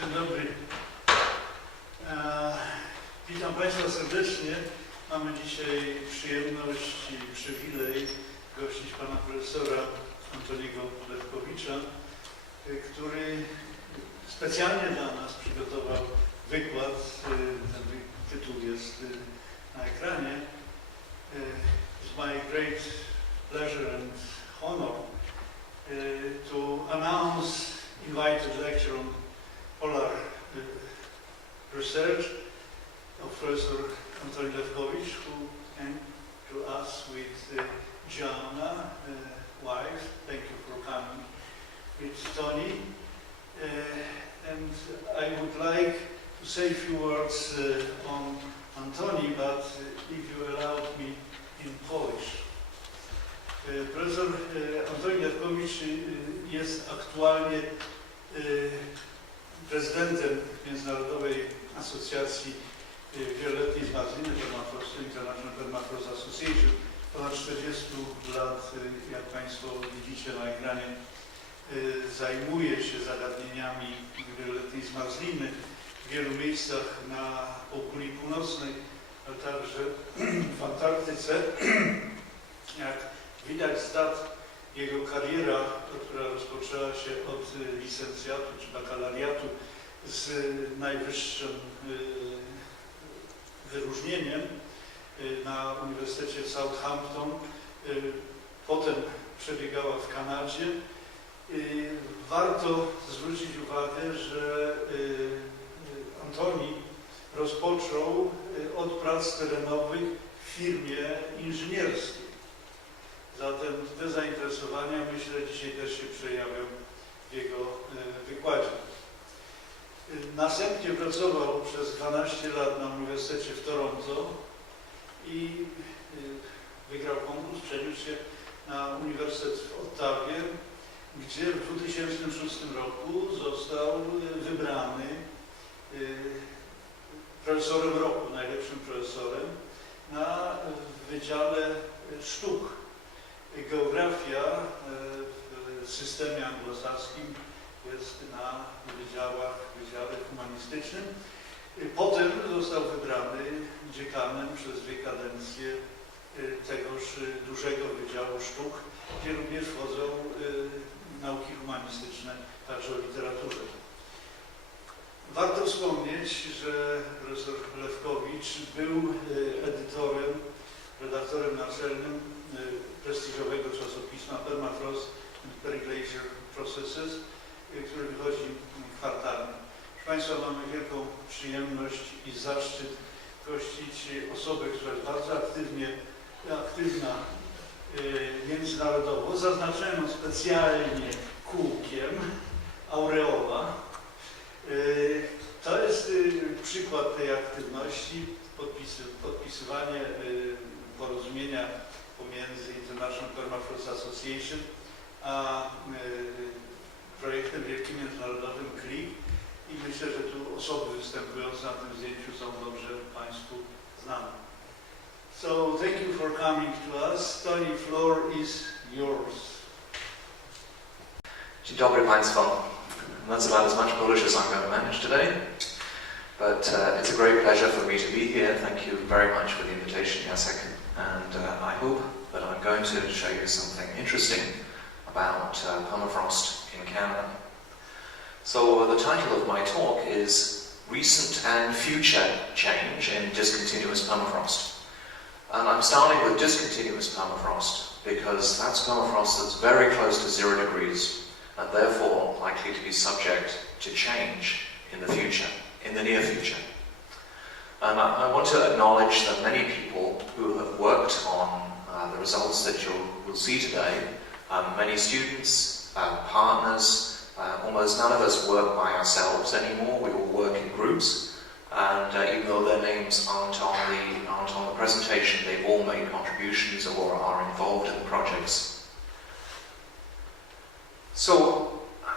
Dzień dobry. Witam Państwa serdecznie. Mamy dzisiaj przyjemność i przywilej gościć pana profesora Antoniego Lewkowicza, który specjalnie dla nas przygotował wykład. Ten tytuł jest na ekranie. It's my great pleasure and honor to announce invited lecture on polar research of Professor Antoni Lewkowicz, who came to us with Joanna, wife. Thank you for coming with Tony. And I would like to say a few words on Antoni, but if you allowed me in Polish. Profesor Antoni Lewkowicz jest aktualnie prezydentem Międzynarodowej Asocjacji Wieloletniej Zmarzliny Permafrost, International Permafrost Association. Ponad 40 lat, jak Państwo widzicie na ekranie, zajmuje się zagadnieniami wieloletniej zmarzliny w wielu miejscach na półkuli północnej, ale także w Antarktyce. Jak widać z dat, jego kariera, która rozpoczęła się od licencjatu czy bakalariatu z najwyższym wyróżnieniem na Uniwersytecie w Southampton, potem przebiegała w Kanadzie. Warto zwrócić uwagę, że Antoni rozpoczął od prac terenowych w firmie inżynierskiej. Zatem te zainteresowania, myślę, dzisiaj też się przejawią w jego wykładzie. Następnie pracował przez 12 lat na Uniwersytecie w Toronto i wygrał konkurs, przeniósł się na Uniwersytet w Ottawie, gdzie w 2006 roku został wybrany profesorem roku, najlepszym profesorem na Wydziale Sztuk. Geografia w systemie anglosaskim jest na Wydziale Humanistycznym. Potem został wybrany dziekanem przez 2 kadencje tegoż dużego Wydziału Sztuk, gdzie również wchodzą nauki humanistyczne, także o literaturze. Warto wspomnieć, że profesor Lewkowicz był edytorem, redaktorem naczelnym prestiżowego czasopisma Permafrost and Periglacier Processes, który wychodzi kwartalnie. Proszę Państwa, mamy wielką przyjemność i zaszczyt gościć osobę, która jest bardzo aktywna międzynarodowo, zaznaczoną specjalnie kółkiem aureola. To jest przykład tej aktywności, podpisywanie porozumienia pomiędzy International Permafrost Association a projektem wielkim międzynarodowym CLIP i myślę, że tu osoby występujące na tym zdjęciu są dobrze Państwu znane. So thank you for coming to us. Tony, floor is yours. Dzień dobry Państwu. That's about as much Polish as I'm going to manage today, but it's a great pleasure for me to be here. Thank you very much for the invitation, Jacek, and I hope that I'm going to show you something interesting about permafrost in Canada. So the title of my talk is Recent and Future Change in Discontinuous Permafrost. And I'm starting with discontinuous permafrost because that's permafrost that's very close to 0 degrees and therefore likely to be subject to change in the future, in the near future. And I want to acknowledge that many people who have worked on the results that you'll see today, many students, partners, almost none of us work by ourselves anymore. We all work in groups, and even though their names aren't on the presentation, they've all made contributions or are involved in projects. So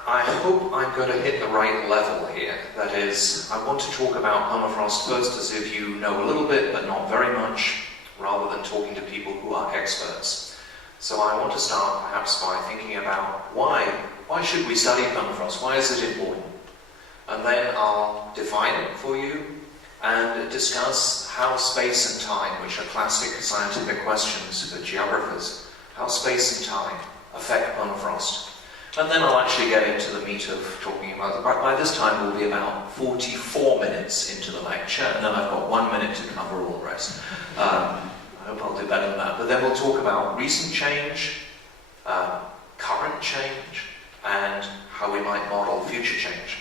I hope I'm going to hit the right level here. That is, I want to talk about permafrost first as if you know a little bit but not very much, rather than talking to people who are experts. So I want to start perhaps by thinking about why should we study permafrost? Why is it important? and then I'll define it for you and discuss how space and time, which are classic scientific questions for geographers, how space and time affect permafrost. And then I'll actually get into the meat of talking about it. By this time we'll be about 44 minutes into the lecture, and then I've got 1 minute to cover all the rest. I hope I'll do better than that. But then we'll talk about recent change, current change, and how we might model future change.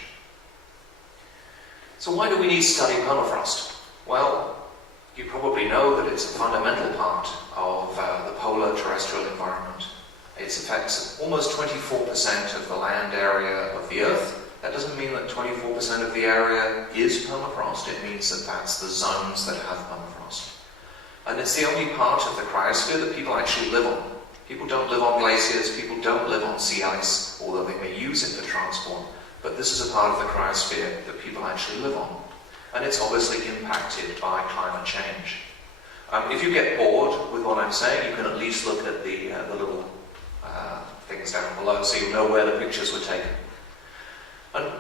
So why do we need to study permafrost? Well, you probably know that it's a fundamental part of the polar terrestrial environment. It affects almost 24% of the land area of the Earth. That doesn't mean that 24% of the area is permafrost. It means that that's the zones that have permafrost. And it's the only part of the cryosphere that people actually live on. People don't live on glaciers, people don't live on sea ice, although they may use it for transport. But this is a part of the cryosphere that people actually live on. And it's obviously impacted by climate change. If you get bored with what I'm saying, you can at least look at the little things down below so you know where the pictures were taken. And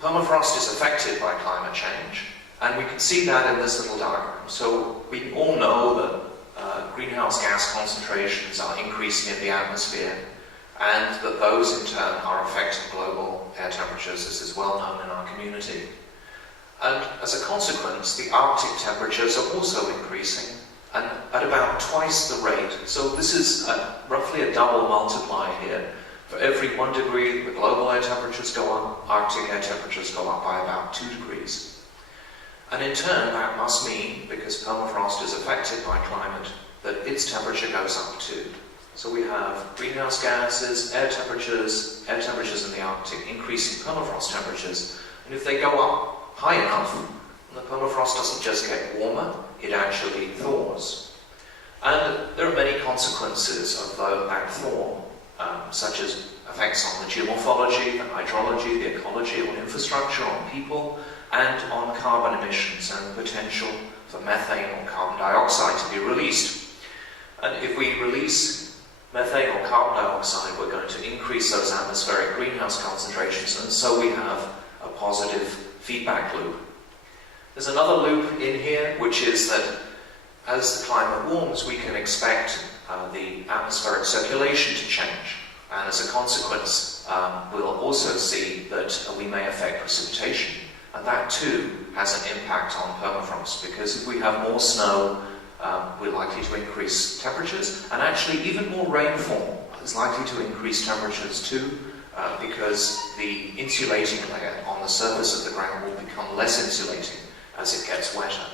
permafrost is affected by climate change, and we can see that in this little diagram. So we all know that greenhouse gas concentrations are increasing in the atmosphere, and that those in turn are affecting global air temperatures. This is well known in our community. And as a consequence, the Arctic temperatures are also increasing, and at about twice the rate. So this is roughly a double multiplier here. For every 1 degree, the global air temperatures go up, Arctic air temperatures go up by about 2 degrees. And in turn, that must mean, because permafrost is affected by climate, that its temperature goes up too. So we have greenhouse gases, air temperatures in the Arctic, increasing permafrost temperatures. And if they go up high enough, the permafrost doesn't just get warmer, it actually thaws. And there are many consequences of that thaw, such as effects on the geomorphology, the hydrology, the ecology, on infrastructure, on people, and on carbon emissions and potential for methane or carbon dioxide to be released. And if we release methane or carbon dioxide, we're going to increase those atmospheric greenhouse concentrations, and so we have a positive feedback loop. There's another loop in here, which is that as the climate warms, we can expect the atmospheric circulation to change. And as a consequence, we'll also see that we may affect precipitation. And that too has an impact on permafrost, because if we have more snow, we're likely to increase temperatures, and actually even more rainfall is likely to increase temperatures too, because the insulating layer on the surface of the ground will become less insulating as it gets wetter.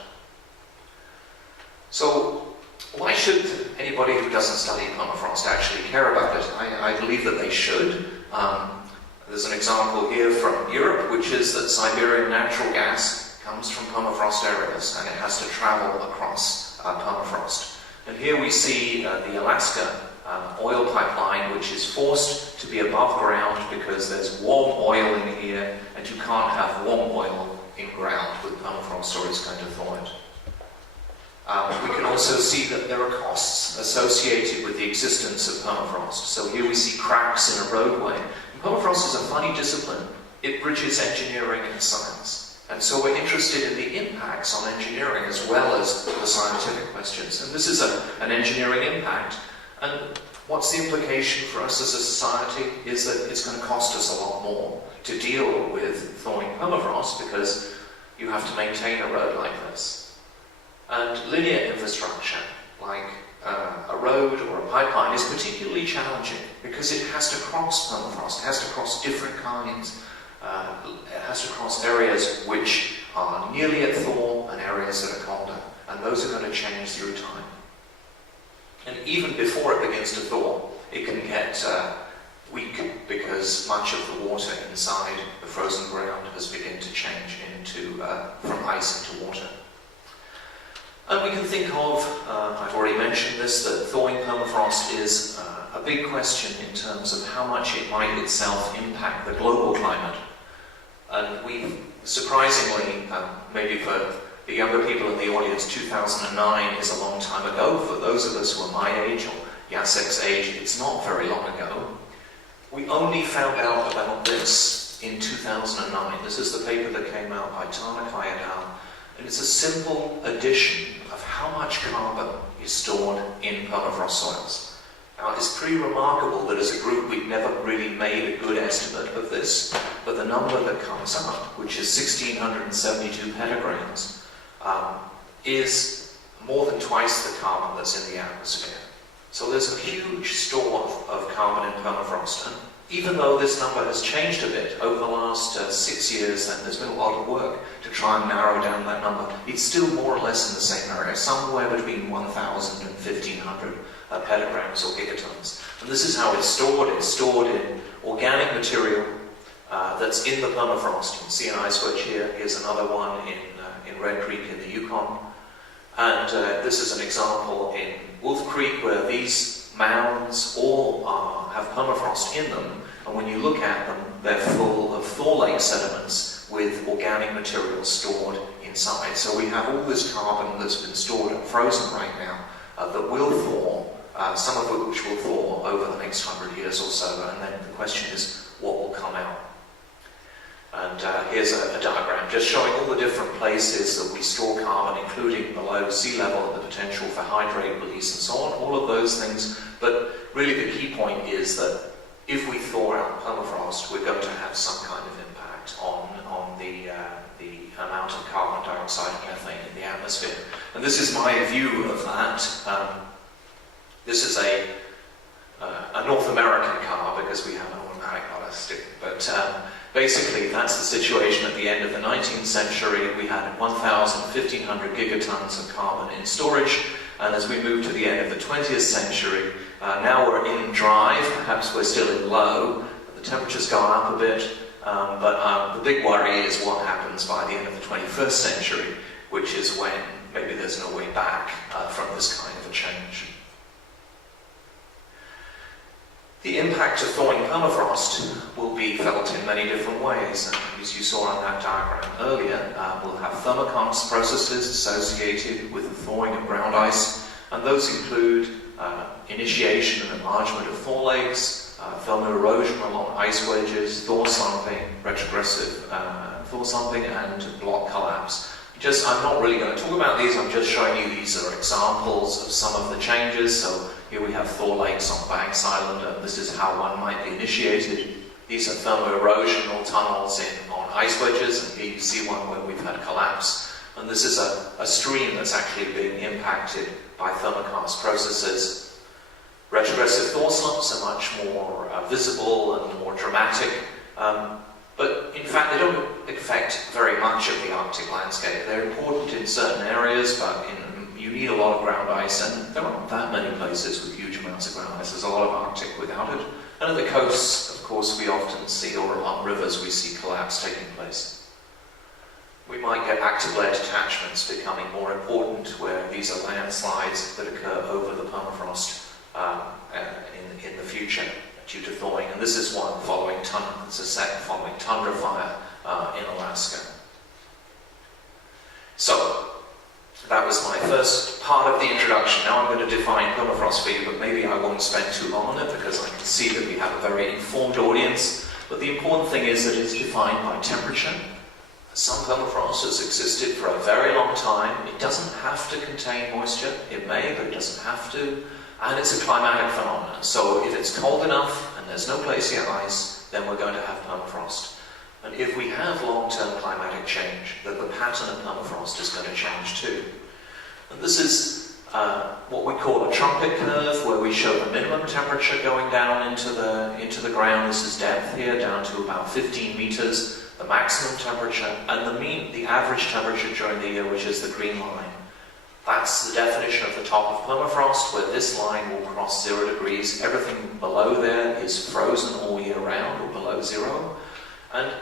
So why should anybody who doesn't study permafrost actually care about it? I believe that they should. There's an example here from Europe, which is that Siberian natural gas comes from permafrost areas, and it has to travel across permafrost. And here we see the Alaska oil pipeline, which is forced to be above ground because there's warm oil in here, and you can't have warm oil in ground with permafrost or it's going to thaw it. We can also see that there are costs associated with the existence of permafrost. So here we see cracks in a roadway. And permafrost is a funny discipline. It bridges engineering and science. And so we're interested in the impacts on engineering as well as the scientific questions. And this is an engineering impact. And what's the implication for us as a society is that it's going to cost us a lot more to deal with thawing permafrost, because you have to maintain a road like this. And linear infrastructure, like a road or a pipeline, is particularly challenging because it has to cross permafrost, it has to cross different kinds, it has to cross areas which are nearly at thaw and areas that are colder, and those are going to change through time. And even before it begins to thaw, it can get weak because much of the water inside the frozen ground has begun to change from ice into water. And we can think of, I've already mentioned this, that thawing permafrost is a big question in terms of how much it might itself impact the global climate. And we, surprisingly, maybe for the younger people in the audience, 2009 is a long time ago. For those of us who are my age or Jacek's age, it's not very long ago. We only found out about this in 2009. This is the paper that came out by Thermokarst et al. And it's a simple addition of how much carbon is stored in permafrost soils. Now, it's pretty remarkable that as a group we've never really made a good estimate of this, but the number that comes up, which is 1,672 petagrams, is more than twice the carbon that's in the atmosphere. So there's a huge store of carbon in permafrost, and even though this number has changed a bit over the last 6 years, and there's been a lot of work to try and narrow down that number, it's still more or less in the same area, somewhere between 1,000 and 1,500 petagrams or gigatons. And this is how it's stored. It's stored in organic material that's in the permafrost. You can see an ice wedge here. Here's another one in Red Creek in the Yukon. And this is an example in Wolf Creek where these mounds all have permafrost in them, and when you look at them, they're full of thaw lake sediments with organic material stored inside. So we have all this carbon that's been stored and frozen right now that will thaw, some of which will thaw over the next 100 years or so, and then the question is, what will come out? And here's a diagram just showing all the different places that we store carbon, including below sea level and the potential for hydrate release and so on, all of those things. But really the key point is that if we thaw out permafrost, we're going to have some kind of impact on the amount of carbon dioxide and methane in the atmosphere. And this is my view of that. This is a North American car because we have an automatic, not a stick. But basically, that's the situation at the end of the 19th century. We had 1,500 gigatons of carbon in storage, and as we move to the end of the 20th century, now we're in drive, perhaps we're still in low, the temperature's gone up a bit, but the big worry is what happens by the end of the 21st century, which is when maybe there's no way back from this kind of a change. The impact of thawing permafrost will be felt in many different ways. As you saw on that diagram earlier, we'll have thermokarst processes associated with the thawing of ground ice, and those include initiation and enlargement of thaw lakes, thermo-erosion along ice wedges, thaw slumping, retrogressive thaw slumping, and block collapse. I'm not really going to talk about these, I'm just showing you these are examples of some of the changes. So here we have thaw lakes on Banks Island, and this is how one might be initiated. These are thermo-erosional tunnels on ice wedges, and here you see one where we've had collapse. And this is a stream that's actually being impacted by thermokarst processes. Retrogressive thaw slumps are much more visible and more dramatic, but in fact they don't affect very much of the Arctic landscape. They're important in certain areas, but you need a lot of ground ice, and there aren't that many places with huge amounts of ground ice. There's a lot of Arctic without it. And at the coasts, of course, we often see, or along rivers, we see collapse taking place. We might get active layer detachments becoming more important, where these are landslides that occur over the permafrost in the future due to thawing. And this is one following tundra fire in Alaska. So, that was my first part of the introduction. Now I'm going to define permafrost for you, but maybe I won't spend too long on it because I can see that we have a very informed audience. But the important thing is that it's defined by temperature. Some permafrost has existed for a very long time. It doesn't have to contain moisture. It may, but it doesn't have to. And it's a climatic phenomenon. So if it's cold enough and there's no glacier ice, then we're going to have permafrost. And if we have long-term climatic change, then the pattern of permafrost is going to change too. And this is what we call a trumpet curve, where we show the minimum temperature going down into the ground. This is depth here, down to about 15 meters, the maximum temperature, and the average temperature during the year, which is the green line. That's the definition of the top of permafrost, where this line will cross 0 degrees. Everything below there is frozen all year round, or below zero. And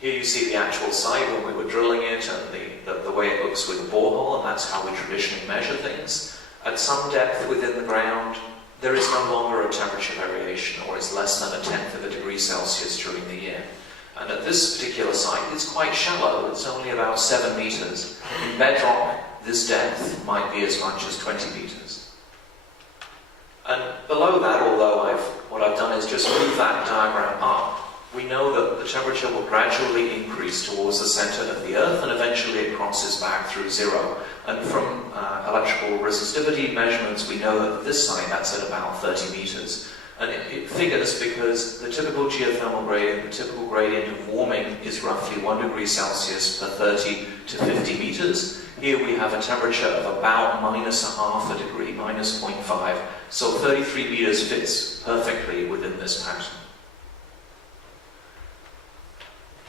here you see the actual site when we were drilling it, and the way it looks with a borehole, and that's how we traditionally measure things. At some depth within the ground, there is no longer a temperature variation, or it's less than 1/10 of a degree Celsius during the year. And at this particular site, it's quite shallow. It's only about 7 meters. In bedrock, this depth might be as much as 20 meters. And below that, although what I've done is just move that diagram up, we know that the temperature will gradually increase towards the center of the Earth, and eventually it crosses back through zero. And from electrical resistivity measurements, we know that at this site that's at about 30 meters. And it figures because the typical geothermal gradient, the typical gradient of warming is roughly 1 degree Celsius per 30 to 50 meters. Here we have a temperature of about -0.5 degree, -0.5. So 33 meters fits perfectly within this pattern.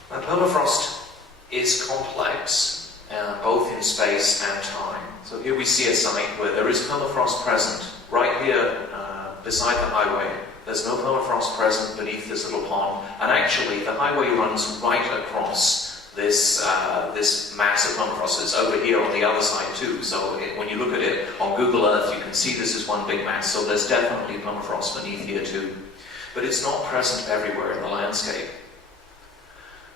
Now, permafrost is complex, both in space and time. So here we see a site where there is permafrost present. Right here, beside the highway, there's no permafrost present beneath this little pond. And actually, the highway runs right across this mass of permafrost. It's over here on the other side too. So when you look at it on Google Earth, you can see this is one big mass. So there's definitely permafrost beneath here too. But it's not present everywhere in the landscape.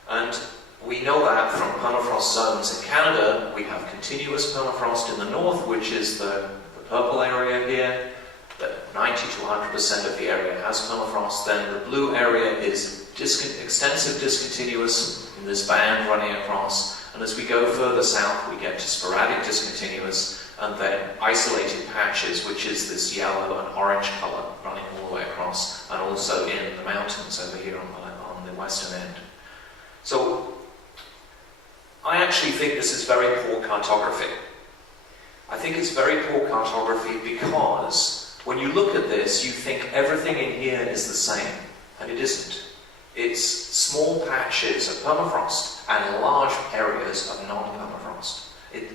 And we know that from permafrost zones in Canada. We have continuous permafrost in the north, which is the purple area here. That 90 to 100% of the area has permafrost. Then the blue area is extensive discontinuous in this band running across. And as we go further south, we get to sporadic discontinuous, and then isolated patches, which is this yellow and orange color running all the way across, and also in the mountains over here on the western end. So I actually think this is very poor cartography. I think it's very poor cartography because when you look at this, you think everything in here is the same, and it isn't. It's small patches of permafrost and large areas of non-permafrost.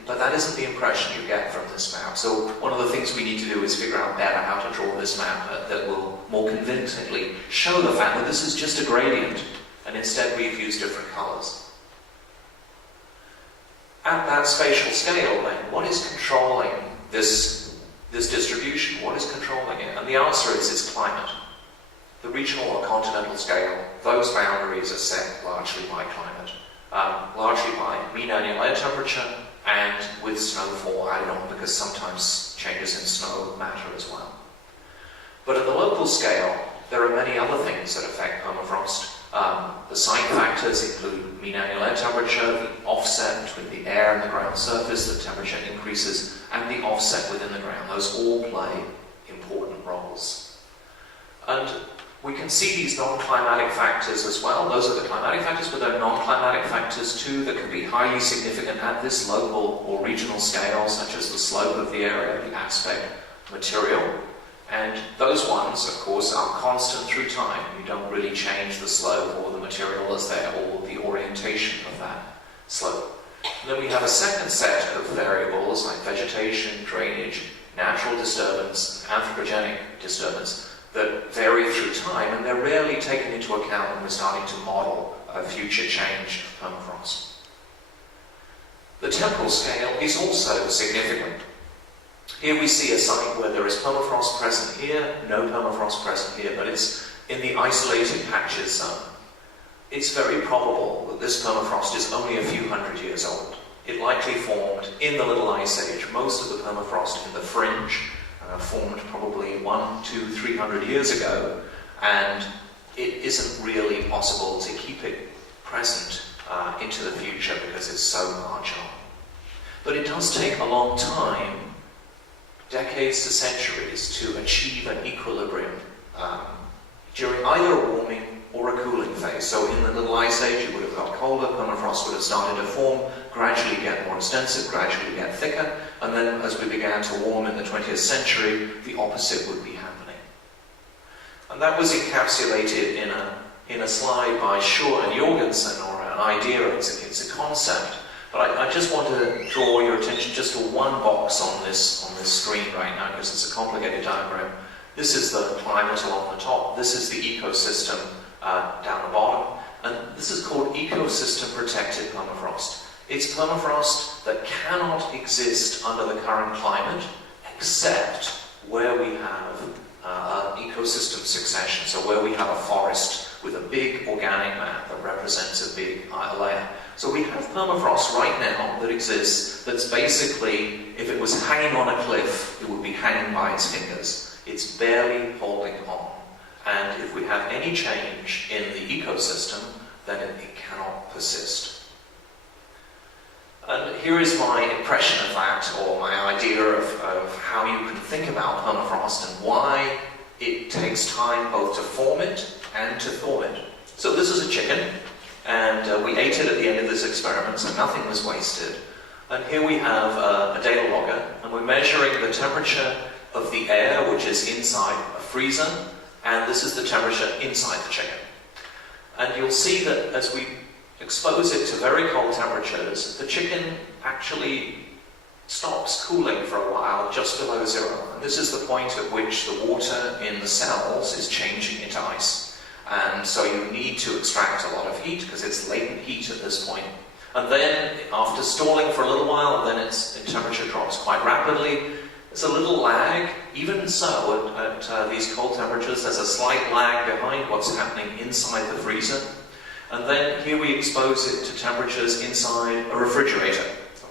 But that isn't the impression you get from this map. So one of the things we need to do is figure out better how to draw this map that will more convincingly show the fact that this is just a gradient, and instead we've used different colors. At that spatial scale, then, what is controlling this distribution? What is controlling it? And the answer is its climate. The regional or continental scale, those boundaries are set largely by climate, largely by mean annual air temperature, and with snowfall added on, because sometimes changes in snow matter as well. But at the local scale, there are many other things that affect permafrost. The site factors include mean annual air temperature, the offset between the air and the ground surface, the temperature increases, and the offset within the ground. Those all play important roles. And we can see these non-climatic factors as well. Those are the climatic factors, but there are non-climatic factors too that can be highly significant at this local or regional scale, such as the slope of the area, the aspect, material. And those ones, of course, are constant through time. You don't really change the slope or the material that's there, or the orientation of that slope. And then we have a second set of variables like vegetation, drainage, natural disturbance, anthropogenic disturbance that vary through time, and they're rarely taken into account when we're starting to model a future change of permafrost. The temporal scale is also significant. Here we see a site where there is permafrost present here, no permafrost present here, but it's in the isolated patches zone. It's very probable that this permafrost is only a few hundred years old. It likely formed in the Little Ice Age. Most of the permafrost in the fringe formed probably 100, 200, 300 years ago, and it isn't really possible to keep it present into the future because it's so marginal. But it does take a long time, decades to centuries, to achieve an equilibrium during either a warming or a cooling phase. So in the Little Ice Age, it would have got colder, permafrost would have started to form, gradually get more extensive, gradually get thicker, and then as we began to warm in the 20th century, the opposite would be happening. And that was encapsulated in a slide by Shaw and Jorgensen, or an idea, it's a concept. But I just want to draw your attention just to one box on this screen right now, because it's a complicated diagram. This is the climate along the top, this is the ecosystem down the bottom, and this is called ecosystem protected permafrost. It's permafrost that cannot exist under the current climate except where we have ecosystem succession, so where we have a forest with a big organic mat that represents a big layer. So we have permafrost right now that exists that's basically, if it was hanging on a cliff, it would be hanging by its fingers. It's barely holding on. And if we have any change in the ecosystem, then it cannot persist. And here is my impression of that, or my idea of how you can think about permafrost and why it takes time both to form it and to thaw it. So this is a chicken, and we ate it at the end of this experiment, so nothing was wasted. And here we have a data logger, and we're measuring the temperature of the air, which is inside a freezer, and this is the temperature inside the chicken. And you'll see that as we expose it to very cold temperatures, the chicken actually stops cooling for a while just below zero. And this is the point at which the water in the cells is changing into ice. And so you need to extract a lot of heat because it's latent heat at this point. And then after stalling for a little while, then its temperature drops quite rapidly. There's a little lag. Even so, at these cold temperatures, there's a slight lag behind what's happening inside the freezer. And then here we expose it to temperatures inside a refrigerator.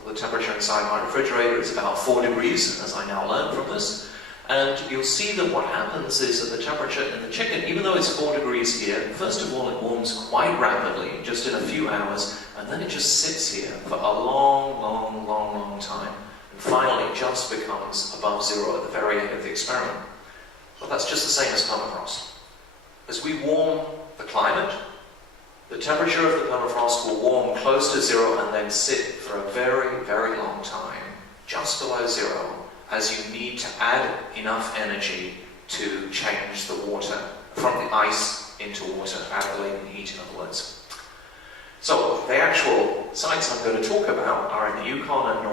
The temperature inside my refrigerator is about 4 degrees, as I now learn from this. And you'll see that what happens is that the temperature in the chicken, even though it's 4 degrees here, first of all it warms quite rapidly, just in a few hours, and then it just sits here for a long time. And finally it just becomes above zero at the very end of the experiment. But that's just the same as permafrost. As we warm the climate, the temperature of the permafrost will warm close to zero and then sit for a very long time, just below zero, as you need to add enough energy to change the water from the ice into water, add the latent heat in other words. So the actual sites I'm going to talk about are in the Yukon and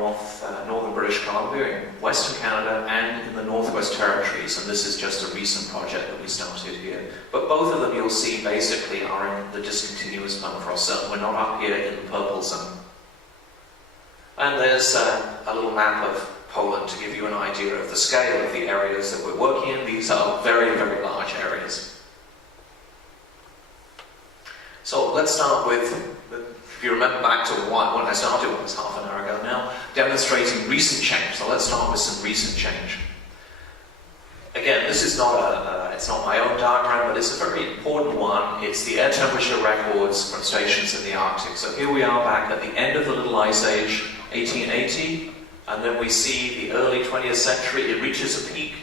northern British Columbia, in Western Canada, and in the Northwest Territories, and this is just a recent project that we started here. But both of them you'll see basically are in the discontinuous permafrost zone. We're not up here in the purple zone. And there's a little map of Poland to give you an idea of the scale of the areas that we're working in. These are very large areas. So let's start with, if you remember back to when I started, it was half an hour ago now, demonstrating recent change. So let's start with some recent change. Again, this is not it's not my own diagram, but it's a very important one. It's the air temperature records from stations in the Arctic. So here we are back at the end of the Little Ice Age, 1880, and then we see the early 20th century. It reaches a peak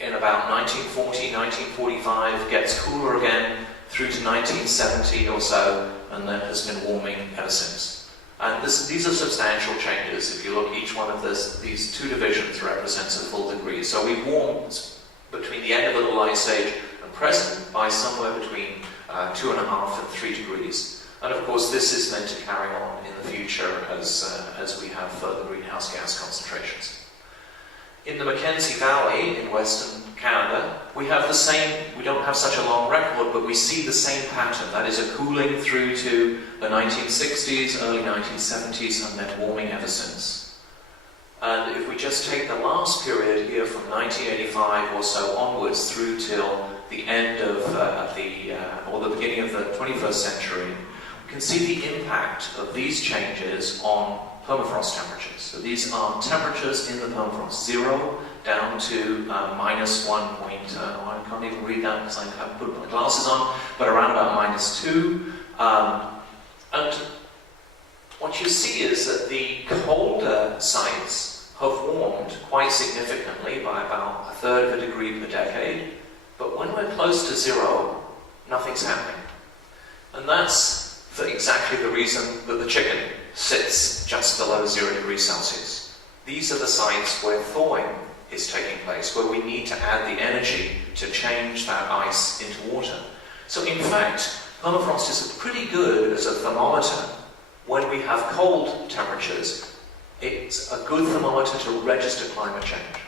in about 1940, 1945, gets cooler again, through to 1970 or so, and then has been warming ever since. And these are substantial changes. If you look, each one of these two divisions represents a full degree. So we've warmed between the end of the Little Ice Age and present by somewhere between 2.5 and 3 degrees. And of course this is meant to carry on in the future as we have further greenhouse gas concentrations. In the Mackenzie Valley in Western Canada, we have the same, we don't have such a long record, but we see the same pattern. That is a cooling through to the 1960s, early 1970s, and then warming ever since. And if we just take the last period here from 1985 or so onwards through till the end of or the beginning of the 21st century, we can see the impact of these changes on permafrost temperatures. So these are temperatures in the permafrost, 0 down to -1 point, I can't even read that because I haven't put my glasses on, but around about -2. And what you see is that the colder sites have warmed quite significantly by about 1/3 of a degree per decade, but when we're close to 0, nothing's happening. And that's for exactly the reason that the chicken sits just below 0 degrees Celsius. These are the sites where thawing is taking place, where we need to add the energy to change that ice into water. So in fact, permafrost is pretty good as a thermometer. When we have cold temperatures, it's a good thermometer to register climate change.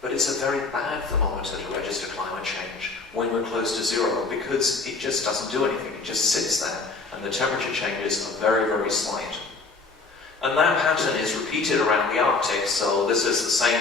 But it's a very bad thermometer to register climate change when we're close to 0, because it just doesn't do anything, it just sits there, and the temperature changes are very slight. And that pattern is repeated around the Arctic, so this is the same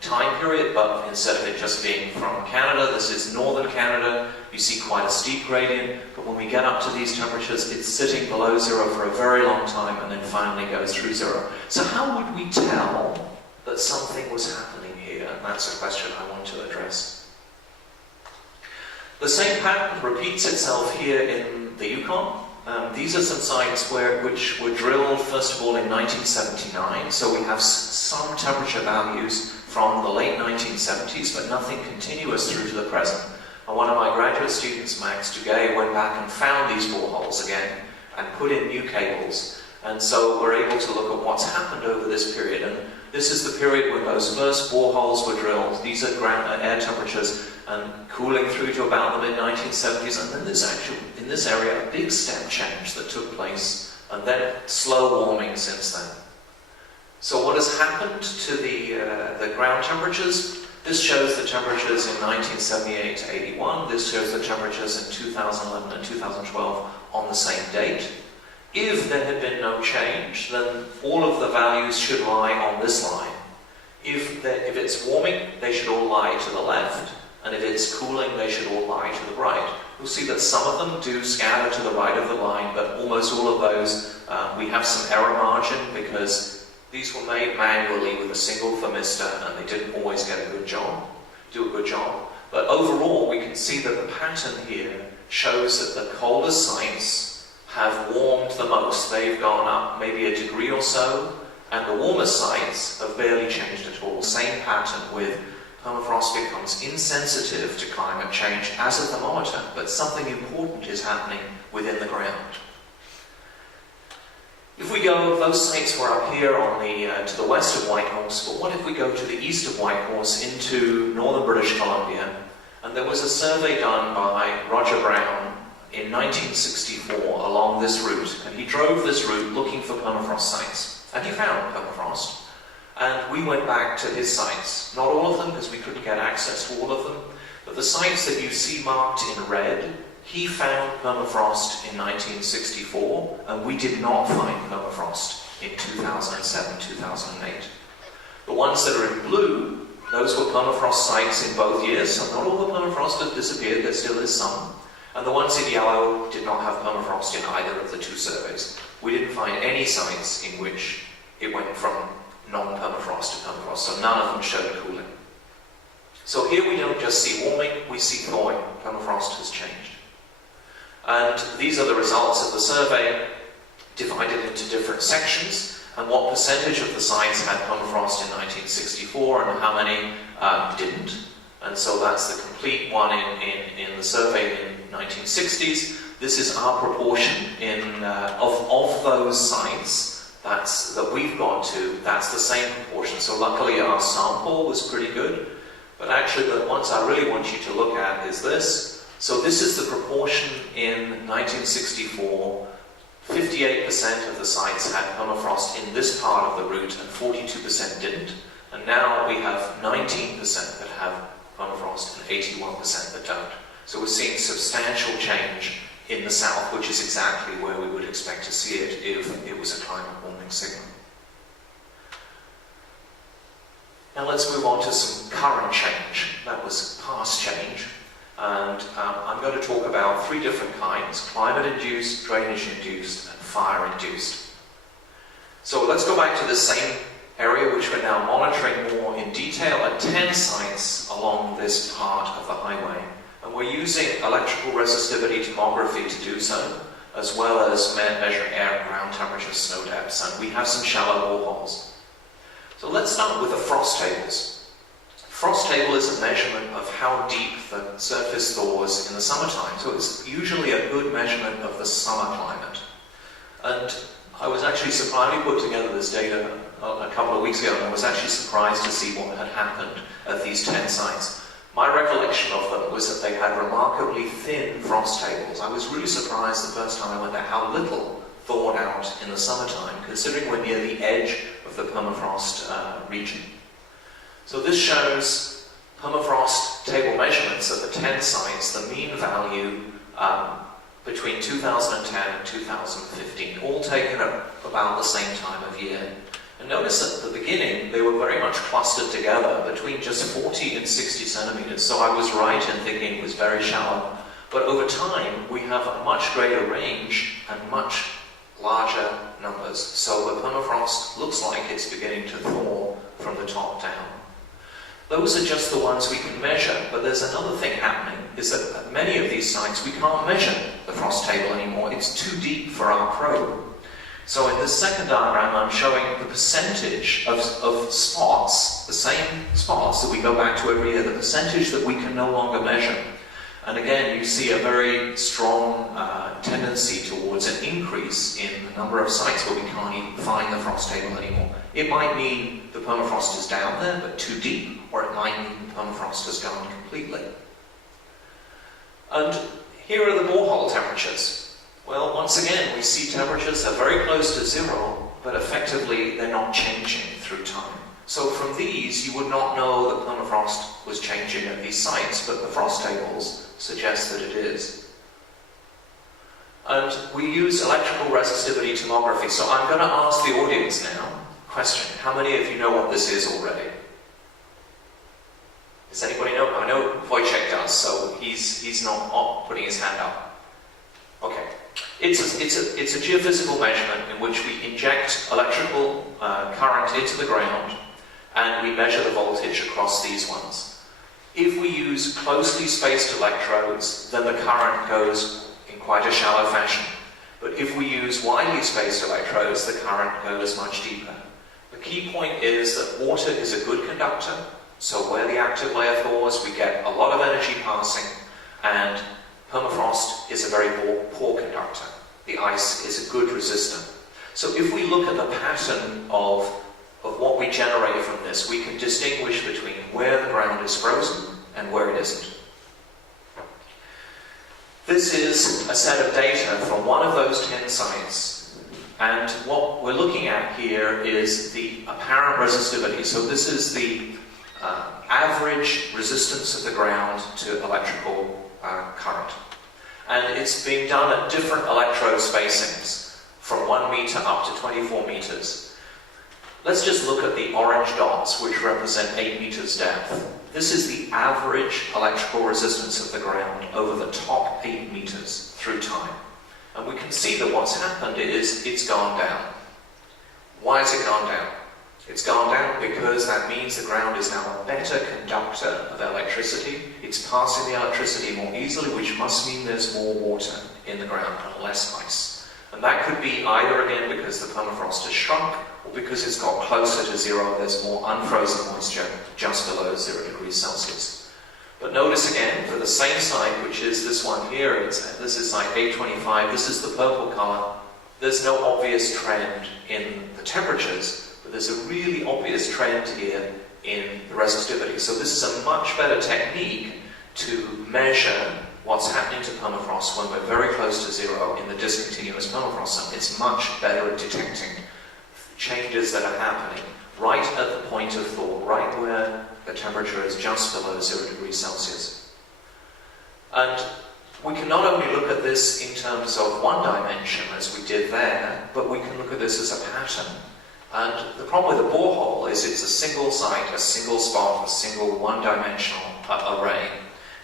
time period, but instead of it just being from Canada, this is northern Canada. You see quite a steep gradient, but when we get up to these temperatures, it's sitting below 0 for a very long time and then finally goes through 0. So how would we tell that something was happening here? And that's a question I want to address. The same pattern repeats itself here in the Yukon. These are some sites which were drilled, first of all, in 1979, so we have some temperature values from the late 1970s, but nothing continuous through to the present. And one of my graduate students, Max Duguay, went back and found these boreholes again and put in new cables. And so we're able to look at what's happened over this period. And this is the period when those first boreholes were drilled. These are air temperatures and cooling through to about the mid-1970s. And then there's actually, in this area, a big step change that took place, and then slow warming since then. So what has happened to the ground temperatures? This shows the temperatures in 1978 to 81. This shows the temperatures in 2011 and 2012 on the same date. If there had been no change, then all of the values should lie on this line. If it's warming, they should all lie to the left, and if it's cooling, they should all lie to the right. You'll see that some of them do scatter to the right of the line, but almost all of those, we have some error margin because these were made manually with a single thermistor, and they didn't always do a good job. But overall, we can see that the pattern here shows that the colder sites have warmed the most. They've gone up maybe a degree or so, and the warmer sites have barely changed at all. Same pattern with permafrost becomes insensitive to climate change as a thermometer, but something important is happening within the ground. If we go, those sites were up here on to the west of Whitehorse, but what if we go to the east of Whitehorse into northern British Columbia? And there was a survey done by Roger Brown in 1964 along this route, and he drove this route looking for permafrost sites, and he found permafrost. And we went back to his sites, not all of them because we couldn't get access to all of them, but the sites that you see marked in red, he found permafrost in 1964, and we did not find permafrost in 2007, 2008. The ones that are in blue, those were permafrost sites in both years, so not all the permafrost has disappeared, there still is some. And the ones in yellow did not have permafrost in either of the two surveys. We didn't find any sites in which it went from non-permafrost to permafrost, so none of them showed cooling. So here we don't just see warming, we see thawing. Permafrost has changed. And these are the results of the survey, divided into different sections, and what percentage of the sites had permafrost in 1964 and how many didn't. And so that's the complete one in the survey in 1960s. This is our proportion of those sites that we've got to. That's the same proportion. So luckily our sample was pretty good. But actually the ones I really want you to look at is this. So this is the proportion in 1964. 58% of the sites had permafrost in this part of the route and 42% didn't. And now we have 19% that have permafrost and 81% that don't. So we're seeing substantial change in the south, which is exactly where we would expect to see it if it was a climate warming signal. Now let's move on to some current change. That was past change. And I'm going to talk about three different kinds: climate-induced, drainage-induced, and fire-induced. So let's go back to the same area which we're now monitoring more in detail at 10 sites along this part of the highway. And we're using electrical resistivity tomography to do so, as well as measure air, ground temperature, snow depths, and we have some shallow boreholes. So let's start with the frost tables. Frost table is a measurement of how deep the surface thaws in the summertime, so it's usually a good measurement of the summer climate. And I was actually surprised. We put together this data a couple of weeks ago, and I was actually surprised to see what had happened at these 10 sites. My recollection of them was that they had remarkably thin frost tables. I was really surprised the first time I went there how little thawed out in the summertime, considering we're near the edge of the permafrost region. So this shows permafrost table measurements at the 10 sites, the mean value between 2010 and 2015, all taken at about the same time of year. And notice at the beginning, they were very much clustered together between just 40 and 60 centimeters. So I was right in thinking it was very shallow. But over time, we have a much greater range and much larger numbers. So the permafrost looks like it's beginning to thaw from the top down. Those are just the ones we can measure, but there's another thing happening, is that at many of these sites we can't measure the frost table anymore. It's too deep for our probe. So in this second diagram I'm showing the percentage of spots, the same spots that we go back to every year, the percentage that we can no longer measure. And again, you see a very strong tendency towards an increase in the number of sites where we can't even find the frost table anymore. It might mean the permafrost is down there, but too deep, or it might mean the permafrost has gone completely. And here are the borehole temperatures. Well, once again, we see temperatures are very close to zero, but effectively they're not changing through time. So from these, you would not know that permafrost was changing at these sites, but the frost tables suggest that it is. And we use electrical resistivity tomography. So I'm going to ask the audience now a question. How many of you know what this is already? Does anybody know? I know Wojciech does, so he's not putting his hand up. Okay. It's a geophysical measurement in which we inject electrical current into the ground and we measure the voltage across these ones. If we use closely spaced electrodes, then the current goes in quite a shallow fashion. But if we use widely spaced electrodes, the current goes much deeper. The key point is that water is a good conductor, so where the active layer thaws, we get a lot of energy passing, and permafrost is a very poor conductor. The ice is a good resistor. So if we look at the pattern of what we generate from this, we can distinguish between where the ground is frozen and where it isn't. This is a set of data from one of those 10 sites, and what we're looking at here is the apparent resistivity. So this is the average resistance of the ground to electrical current. And it's being done at different electrode spacings, from 1 meter up to 24 meters. Let's just look at the orange dots, which represent 8 meters depth. This is the average electrical resistance of the ground over the top 8 meters through time. And we can see that what's happened is it's gone down. Why has it gone down? It's gone down because that means the ground is now a better conductor of electricity. It's passing the electricity more easily, which must mean there's more water in the ground and less ice. And that could be either, again, because the permafrost has shrunk, or because it's got closer to zero, there's more unfrozen moisture just below 0 degrees Celsius. But notice again, for the same site, which is this one here, this is site 825, this is the purple color, there's no obvious trend in the temperatures, but there's a really obvious trend here in the resistivity. So this is a much better technique to measure what's happening to permafrost when we're very close to zero in the discontinuous permafrost zone. It's much better at detecting changes that are happening right at the point of thaw, right where the temperature is just below 0 degrees Celsius. And we can not only look at this in terms of one dimension, as we did there, but we can look at this as a pattern. And the problem with a borehole is it's a single site, a single spot, a single one-dimensional array.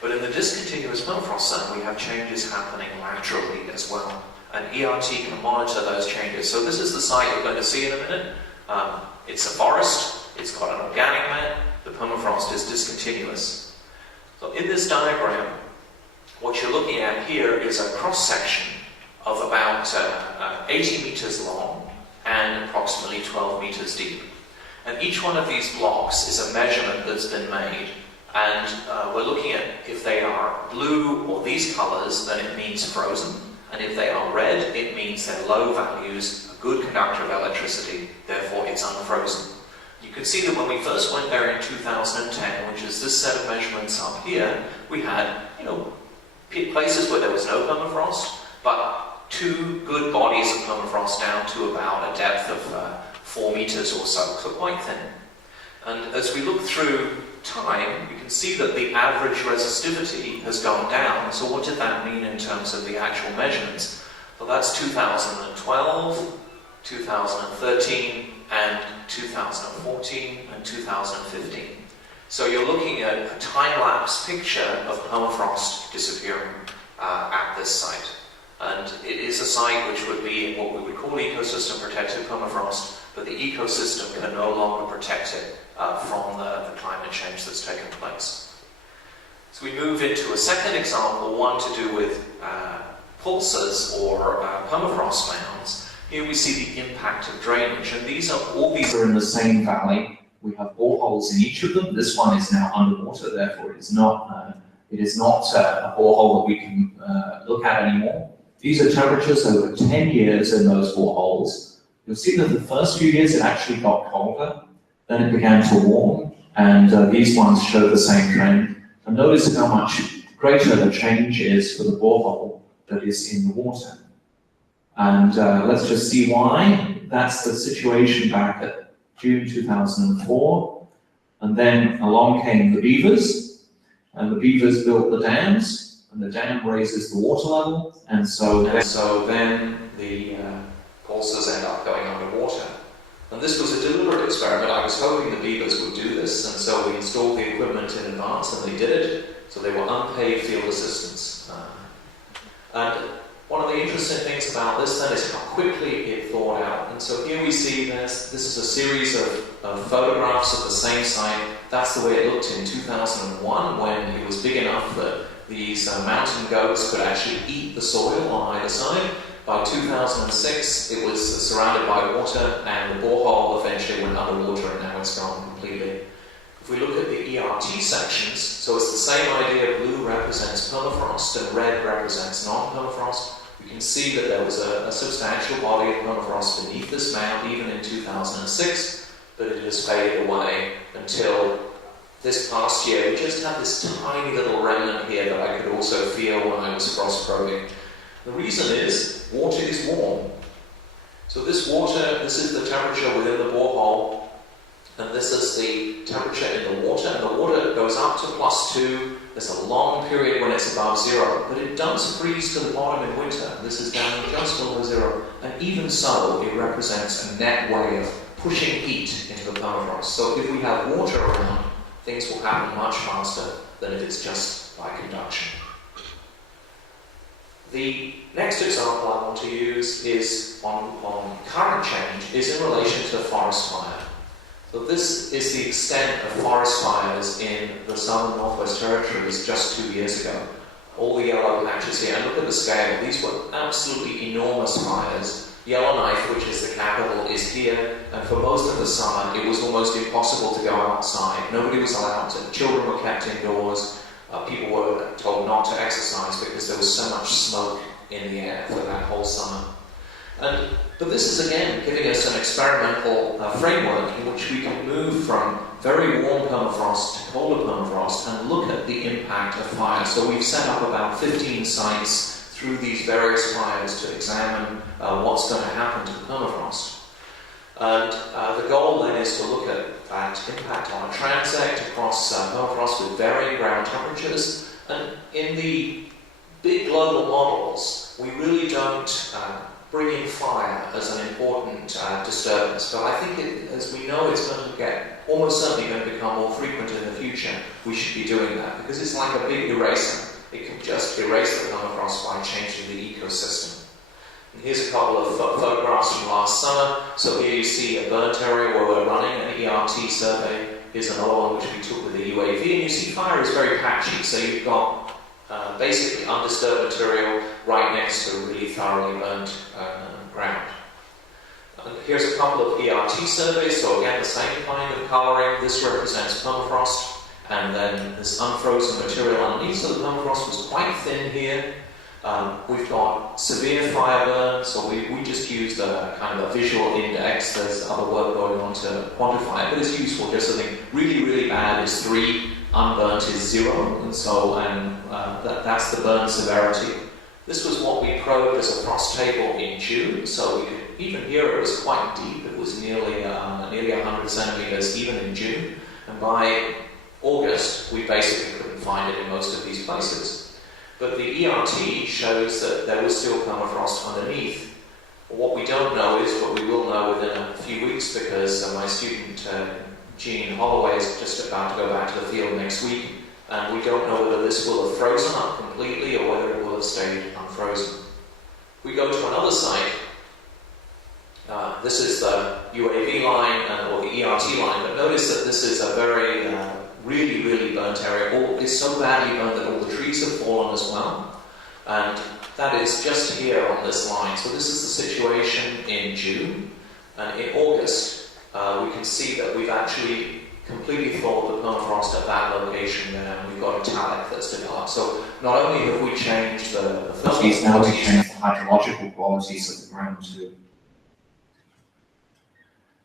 But in the discontinuous permafrost zone, we have changes happening laterally as well. And ERT can monitor those changes. So this is the site you're going to see in a minute. It's a forest, it's got an organic mat, the permafrost is discontinuous. So in this diagram, what you're looking at here is a cross-section of about 80 meters long and approximately 12 meters deep. And each one of these blocks is a measurement that's been made. And we're looking at if they are blue or these colors, then it means frozen. And if they are red, it means they're low values, a good conductor of electricity, therefore it's unfrozen. You can see that when we first went there in 2010, which is this set of measurements up here, we had, places where there was no permafrost, but 2 good bodies of permafrost down to about a depth of 4 meters or so quite thin. And as we look through time, we can see that the average resistivity has gone down. So what did that mean in terms of the actual measurements? Well, that's 2012, 2013, and 2014, and 2015. So you're looking at a time-lapse picture of permafrost disappearing at this site. And it is a site which would be in what we would call ecosystem protected permafrost, but the ecosystem can no longer protect it from the climate change that's taken place. So we move into a second example, one to do with pulsars or permafrost mounds. Here we see the impact of drainage, and these are in the same valley. We have boreholes in each of them. This one is now underwater, therefore it is not a borehole that we can look at anymore. These are temperatures over 10 years in those boreholes. You'll see that the first few years it actually got colder, then it began to warm, and these ones show the same trend. And notice how much greater the change is for the borehole that is in the water. And let's just see why. That's the situation back at June 2004. And then along came the beavers, and the beavers built the dams, and the dam raises the water level, and so then the pulsars end up going underwater. And this was a deliberate experiment. I was hoping the beavers would do this, and so we installed the equipment in advance, and they did it. So they were unpaid field assistants. And one of the interesting things about this then is how quickly it thawed out. And so here we see this is a series of photographs of the same site. That's the way it looked in 2001 when it was big enough that these mountain goats could actually eat the soil on either side. By 2006 it was surrounded by water, and the borehole eventually went underwater, and now it's gone completely. If we look at the ERT sections, so it's the same idea. Blue represents permafrost and red represents non-permafrost. We can see that there was a substantial body of permafrost beneath this mound even in 2006, but it has faded away until this past year. We just have this tiny little remnant here that I could also feel when I was frost probing. The reason is water is warm. So this is the temperature within the borehole, and this is the temperature in the water, and the water goes up to +2. There's a long period when it's above 0, but it does freeze to the bottom in winter. This is down just below 0, and even so, it represents a net way of pushing heat into the permafrost. So if we have water around, things will happen much faster than if it's just by conduction. The next example I want to use is on current change, is in relation to forest fire. So this is the extent of forest fires in the southern Northwest Territories just 2 years ago. All the yellow patches here, and look at the scale. These were absolutely enormous fires. Yellowknife, which is the capital, is here, and for most of the summer it was almost impossible to go outside. Nobody was allowed to. Children were kept indoors. People were told not to exercise because there was so much smoke in the air for that whole summer. But this is again giving us an experimental framework in which we can move from very warm permafrost to colder permafrost and look at the impact of fire. So we've set up about 15 sites through these various fires to examine what's going to happen to the permafrost. And the goal then is to look at that impact on a transect across permafrost with varying ground temperatures. And in the big global models, we really don't bring in fire as an important disturbance. But I think, as we know, it's going to get, almost certainly going to become more frequent in the future. We should be doing that because it's like a big eraser. It can just erase the permafrost by changing the ecosystem. And here's a couple of photographs from last summer. So here you see a burnt area where we're running an ERT survey. Here's another one which we took with the UAV, and you see fire is very patchy. So you've got basically undisturbed material right next to really thoroughly burnt ground. And here's a couple of ERT surveys. So again, the same kind of colouring. This represents permafrost, and then this unfrozen material underneath. So the permafrost was quite thin here. We've got severe fire burn, so we just used a kind of a visual index. There's other work going on to quantify it, but it's useful just to think really, really bad is 3, unburnt is 0, and so that's the burn severity. This was what we probed as a frost table in June, so we could, even here it was quite deep. It was nearly 100 centimeters even in June, and by August we basically couldn't find it in most of these places. But the ERT shows that there was still permafrost underneath. What we don't know is, but we will know within a few weeks, because my student Jean Holloway is just about to go back to the field next week, and we don't know whether this will have frozen up completely or whether it will have stayed unfrozen. We go to another site. This is the UAV line or the ERT line, but notice that this is a very, really, really burnt area. It's so badly burnt that all the trees have fallen as well. And that is just here on this line. So this is the situation in June. And in August, we can see that we've actually completely thawed the permafrost at that location there, and we've got a talc that's developed. So not only have we changed the thermal now we change the hydrological qualities of the ground too.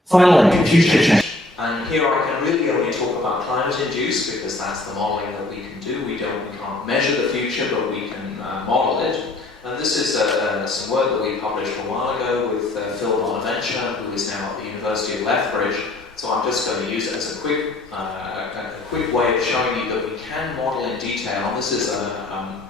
Finally, future change. And here I can really only talk about climate-induced because that's the modelling that we can do. We can't measure the future, but we can model it. And this is some work that we published a while ago with Phil Bonaventure, who is now at the University of Lethbridge. So I'm just going to use it as a quick way of showing you that we can model in detail. And this is a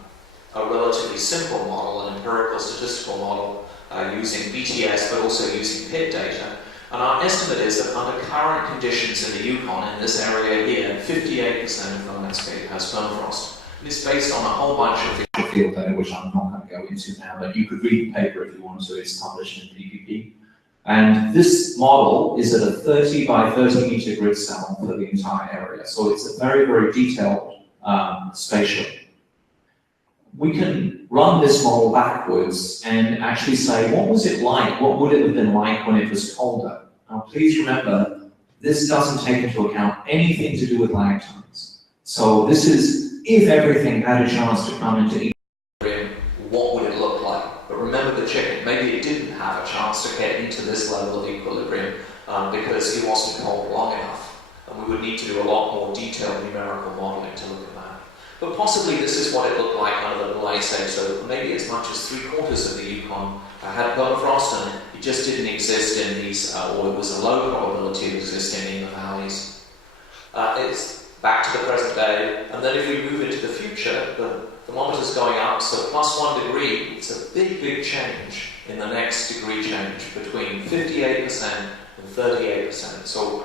relatively simple model, an empirical statistical model using BTS, but also using pit data. And our estimate is that under current conditions in the Yukon, in this area here, 58% of the landscape has permafrost. And it's based on a whole bunch of field data, which I'm not going to go into now, but you could read the paper if you want to. It's published in PPP. And this model is at a 30 by 30 meter grid cell for the entire area. So it's a very, very detailed spatial. We can run this model backwards and actually say, what was it like? What would it have been like when it was colder? Now, please remember, this doesn't take into account anything to do with lag times. So this is, if everything had a chance to come into equilibrium, what would it look like? But remember the chicken, maybe it didn't have a chance to get into this level of equilibrium because it wasn't cold long enough. And we would need to do a lot more detailed numerical modeling to look at that. But possibly this is what it looked like under the Ice Age, so maybe as much as 3/4 of the Yukon had permafrost and it just didn't exist in these, or it was a low probability of existing in the valleys. It's back to the present day, and then if we move into the future, the thermometer's going up, so +1 degree, it's a big, big change in the next degree change between 58% and 38%. So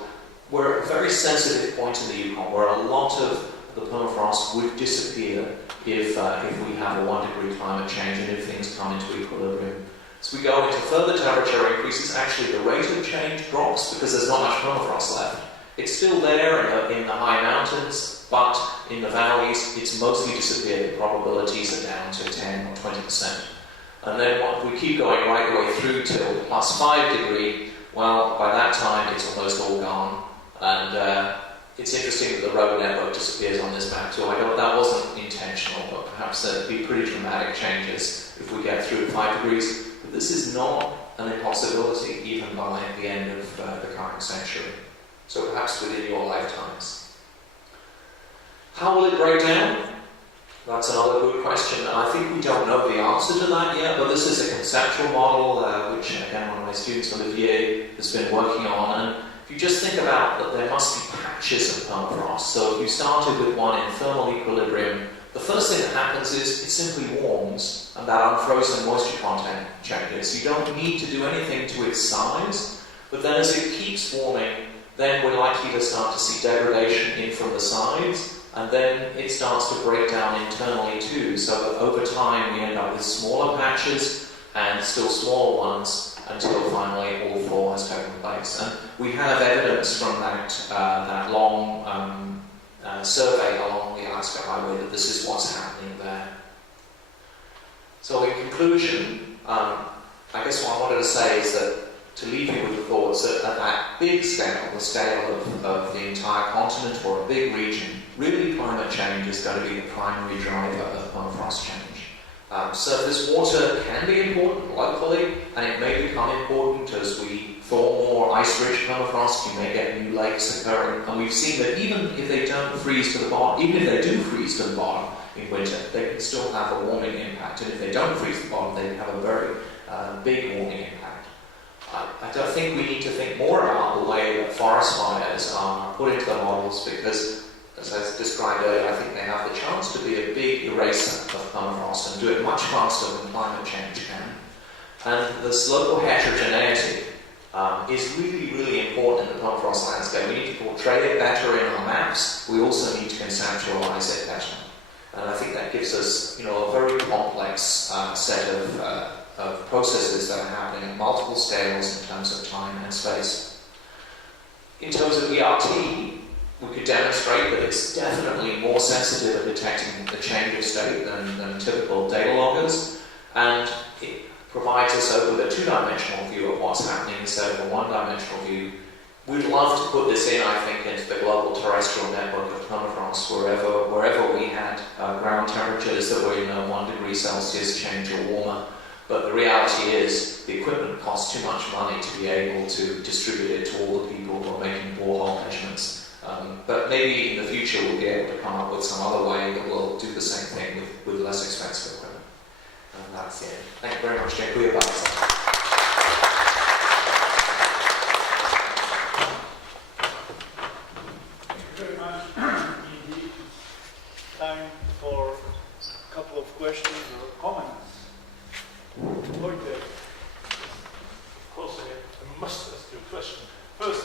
we're at a very sensitive point in the Yukon where a lot of the permafrost would disappear if we have a 1 degree climate change and if things come into equilibrium. As we go into further temperature increases, actually the rate of change drops because there's not much permafrost left. It's still there in the high mountains, but in the valleys it's mostly disappeared. The probabilities are down to 10 or 20%. And then we keep going right the way through till +5 degree, well, by that time it's almost all gone. And it's interesting that the road network disappears on this map too. That wasn't intentional, but perhaps there'd be pretty dramatic changes if we get through 5 degrees. But this is not an impossibility even by the end of the current century. So perhaps within your lifetimes. How will it break down? That's another good question. And I think we don't know the answer to that yet, but this is a conceptual model, which again one of my students, Olivier, has been working on. And if you just think about that there must be patches of permafrost. So if you started with one in thermal equilibrium, the first thing that happens is it simply warms and that unfrozen moisture content changes. You don't need to do anything to its size, but then as it keeps warming, then we're likely to start to see degradation in from the sides, and then it starts to break down internally too, so that over time we end up with smaller patches and still smaller ones, until finally all thaw has taken place. And we have evidence from that long survey along the Alaska Highway that this is what's happening there. So in conclusion, I guess what I wanted to say is that to leave you with the thoughts that at that big scale, the scale of the entire continent or a big region, really climate change is going to be the primary driver of permafrost change. Surface water can be important locally, and it may become important as we thaw more ice-rich permafrost. You may get new lakes occurring, and we've seen that even if they don't freeze to the bottom, even if they do freeze to the bottom in winter, they can still have a warming impact, and if they don't freeze to the bottom, they can have a very big warming impact. I don't think we need to think more about the way that forest fires are put into the models because, as I described earlier, I think they have the chance to be a big eraser of permafrost and do it much faster than climate change can. And this local heterogeneity is really, really important in the permafrost landscape. We need to portray it better in our maps. We also need to conceptualize it better. And I think that gives us, a very complex set of of processes that are happening at multiple scales in terms of time and space. In terms of ERT, we could demonstrate that it's definitely more sensitive at detecting the change of state than typical data loggers, and it provides us with a two-dimensional view of what's happening instead of a one-dimensional view. We'd love to put this in, I think, into the global terrestrial network of permafrost, wherever we had ground temperatures that were 1 degree Celsius change or warmer. But the reality is, the equipment costs too much money to be able to distribute it to all the people who are making borehole measurements. But maybe in the future we'll be able to come up with some other way that will do the same thing with less expensive equipment. And that's it. Thank you very much. Dziękuję bardzo. Time for a couple of questions or comments. Okay. Of course, I must ask you a question. First,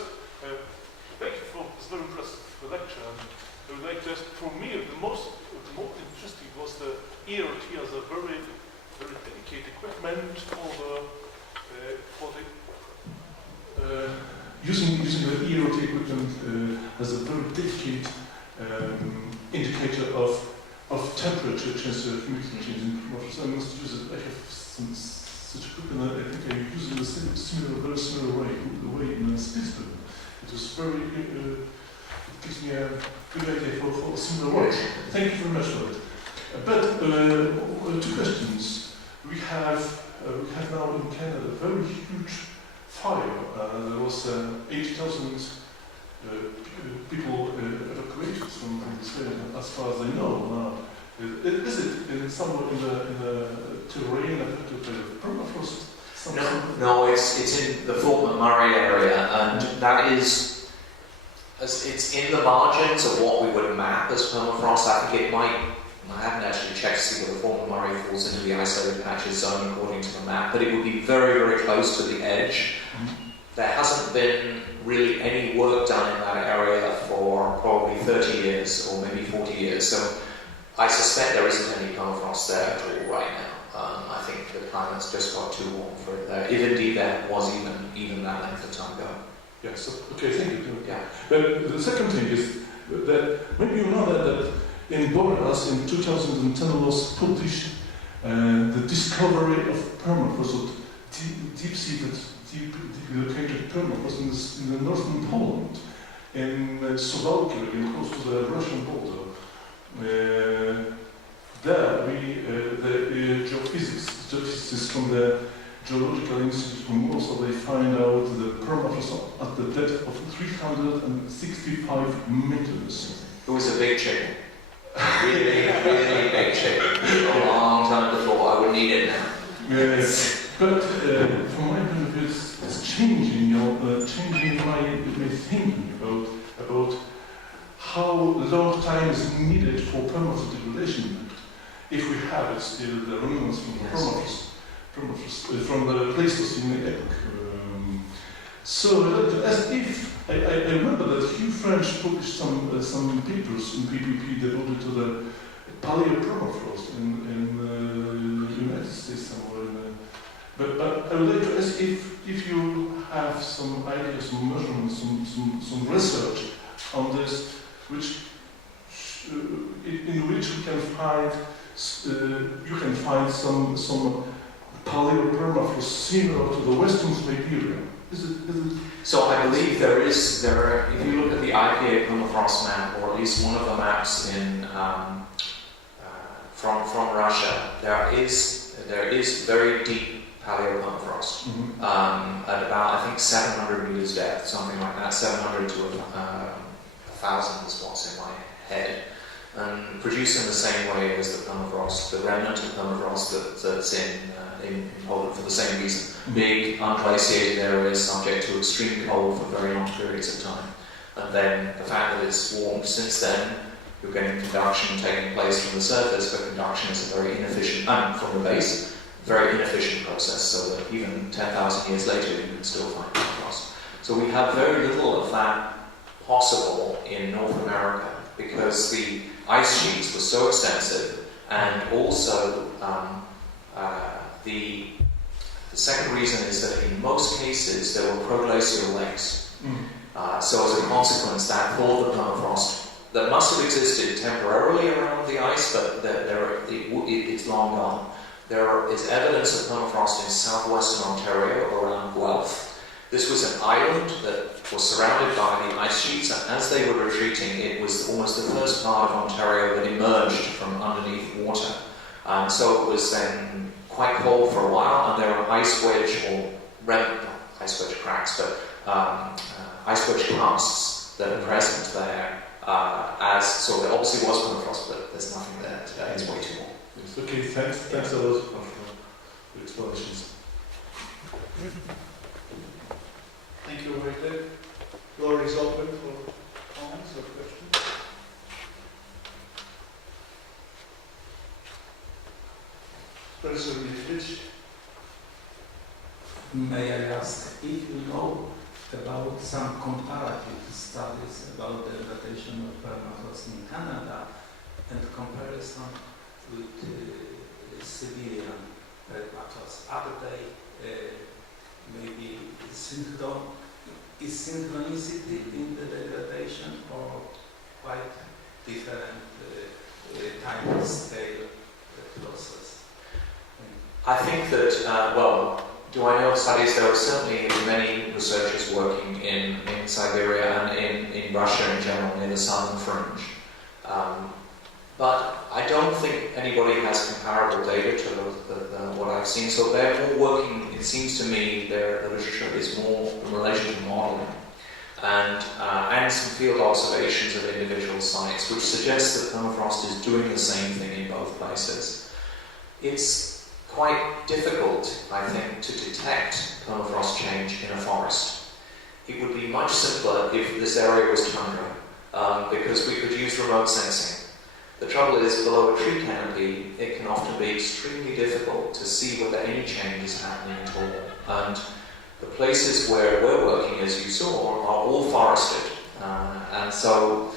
thank you for this very impressive lecture. And I would like to ask, for me, the most interesting was the ERT as a very, very delicate equipment using the ERT equipment as a very delicate indicator of temperature change, humidity change in permafrost. I must use it. I have such equipment. I think I use it in a very similar way, the way in Spitsbergen. It was very. It gives me a good idea for similar work. Thank you very much for it. But two questions. We have now in Canada a very huge fire. There was 80,000 people evacuated from this area, as far as I know. Is it somewhere in the terrain affected by the permafrost? No, it's in the Fort McMurray area, and that is, it's in the margins of what we would map as permafrost. I think it might. I haven't actually checked to see whether Fort McMurray falls into the isolated patches zone according to the map, but it would be very, very close to the edge. There hasn't been really any work done in that area for probably 30 years or maybe 40 years, so I suspect there isn't any permafrost there at all right now. I think the climate's just got too warm for it there, if indeed there was even that length of time ago. Yes, okay, thank you. Yeah. But the second thing is that maybe you know that in Boreas in 2010 was published the discovery of permafrost, deep-seated, deeply located permafrost in the northern Poland, in Suwałki region, close to the Russian border. There, the geophysicists from the Geological Institute from Warsaw, they find out the permafrost at the depth of 365 meters. It was a big chicken. Really, really big chicken. A long time before. I would need it now. Yes, but from my point of view, it's changing, changing my thinking about how long time is needed for permafrost degradation. If we have it still, the remnants from the permafrost, from the Pleistocene epoch. So, as if I remember that Hugh French published some papers in PPP devoted to the paleopermafrost in the United States somewhere. But I would like to ask if you have some ideas, some measurements, some research on this, in which we can find you can find some paleopermafrost similar to the Western Siberia. Is it? So I believe there are, if you look at the IPA permafrost map, or at least one of the maps in from Russia, there is very deep paleopermafrost at about, I think, 700 meters depth, something like that. 700 to 1,000 is what's in my head, and produced in the same way as the permafrost, the remnant of permafrost that's in Poland for the same reason. Big unglaciated areas subject to extreme cold for very long periods of time. And then the fact that it's warmed since then, you're getting conduction taking place from the surface, but conduction is a very inefficient, from the base, very inefficient process, so that even 10,000 years later you can still find permafrost. So we have very little of that possible in North America because the ice sheets were so extensive, and also the second reason is that in most cases there were proglacial lakes. So as a consequence, that thawed the permafrost that must have existed temporarily around the ice, but it's long gone. There is evidence of permafrost in southwestern Ontario around Guelph. This was an island that was surrounded by the ice sheets, and as they were retreating, it was almost the first part of Ontario that emerged from underneath water. So it was then quite cold for a while, and there were ice wedge cracks, but ice wedge casts that are present there. So there obviously was permafrost, but there's nothing there today. It's way too warm. Yes, okay, thanks a lot for the explanations. Thank you, Wojtek. Floor is open for comments or questions. Professor Lewkowicz. May I ask if you know about some comparative studies about the degradation of permafrost in Canada and comparison with Siberian permafrost? Are they maybe is synchronicity in the degradation or quite different time scale process? I think that, do I know of studies? There are certainly many researchers working in Siberia and in Russia in general, near the southern fringe. But I don't think anybody has comparable data to what I've seen. So they're all working, it seems to me, the literature is more in relation to modeling and some field observations of individual sites, which suggests that permafrost is doing the same thing in both places. It's quite difficult, I think, to detect permafrost change in a forest. It would be much simpler if this area was tundra, because we could use remote sensing. The trouble is, below a tree canopy, it can often be extremely difficult to see whether any change is happening at all. And the places where we're working, as you saw, are all forested. And so